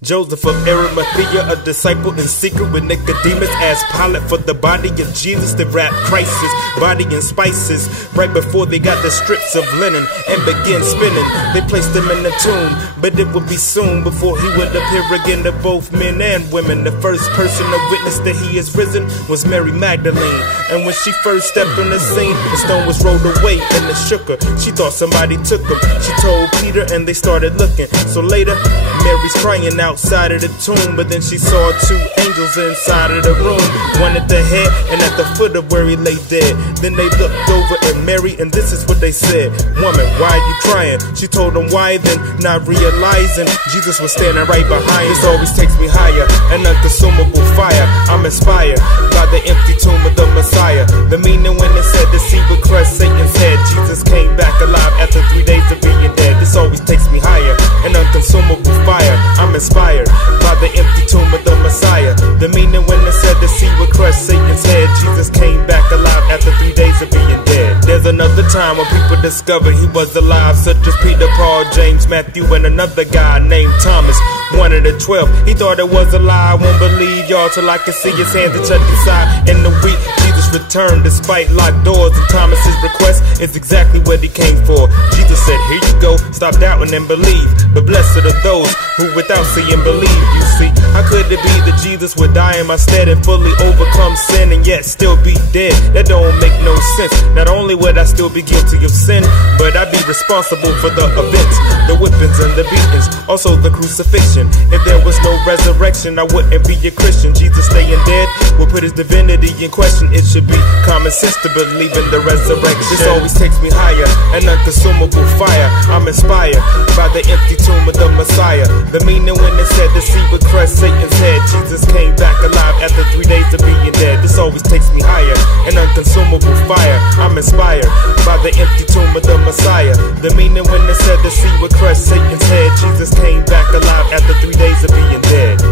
Joseph of Arimathea, a disciple in secret with Nicodemus, asked Pilate for the body of Jesus. They wrapped Christ's body in spices right before they got the strips of linen and began spinning. They placed him in the tomb, but it would be soon before he would appear again to both men and women. The first person to witness that he is risen was Mary Magdalene, and when she first stepped on the scene, the stone was rolled away and it shook her. She thought somebody took him. She told Peter and they started looking. So later, Mary's crying outside of the tomb, but then she saw two angels inside of the room, one at the head and at the foot of where he lay dead. Then they looked over at Mary and this is what they said: "Woman, why are you crying?" She told them why, then not realizing Jesus was standing right behind. This always takes me higher, an unconsumable fire. I'm inspired by the empty tomb of the Messiah. The meaning when it said the sea would crush Satan's head. Jesus came back alive after 3 days of being dead. This always takes me higher, an unconsumable fire. I'm inspired by the empty tomb of the Messiah. The meaning when it said the sea would crush Satan's head. Jesus came back alive after 3 days of being dead. There's another time when people discovered he was alive, such as Peter, Paul, James, Matthew, and another guy named Thomas, one of the 12. He thought it was a lie. I won't believe y'all till I can see his hands and touch his side. In the week, Jesus returned despite locked doors, and Thomas's request is exactly what he came for. Jesus said, "Here you go, stop doubting and believe. But blessed are those who without seeing believe." You see, how could it be that Jesus would die in my stead and fully overcome sin and yet still be dead? That don't make no sense. Not only would I still be guilty of sin, but I'd be responsible for the events, the whippings and the beatings, also the crucifixion. If there was no resurrection, I wouldn't be a Christian. Jesus staying dead would put his divinity in question. It should be common sense to believe in the resurrection. This always takes me higher, an unconsumable fire. I'm inspired by the empty tomb of the Messiah. The meaning when it said the sea would crush Satan's head. Jesus came back alive after 3 days of being dead. This always takes me higher, an unconsumable fire. I'm inspired by the empty tomb of the Messiah. The meaning when it said the sea would crush Satan's head. Jesus came back alive after 3 days of being dead.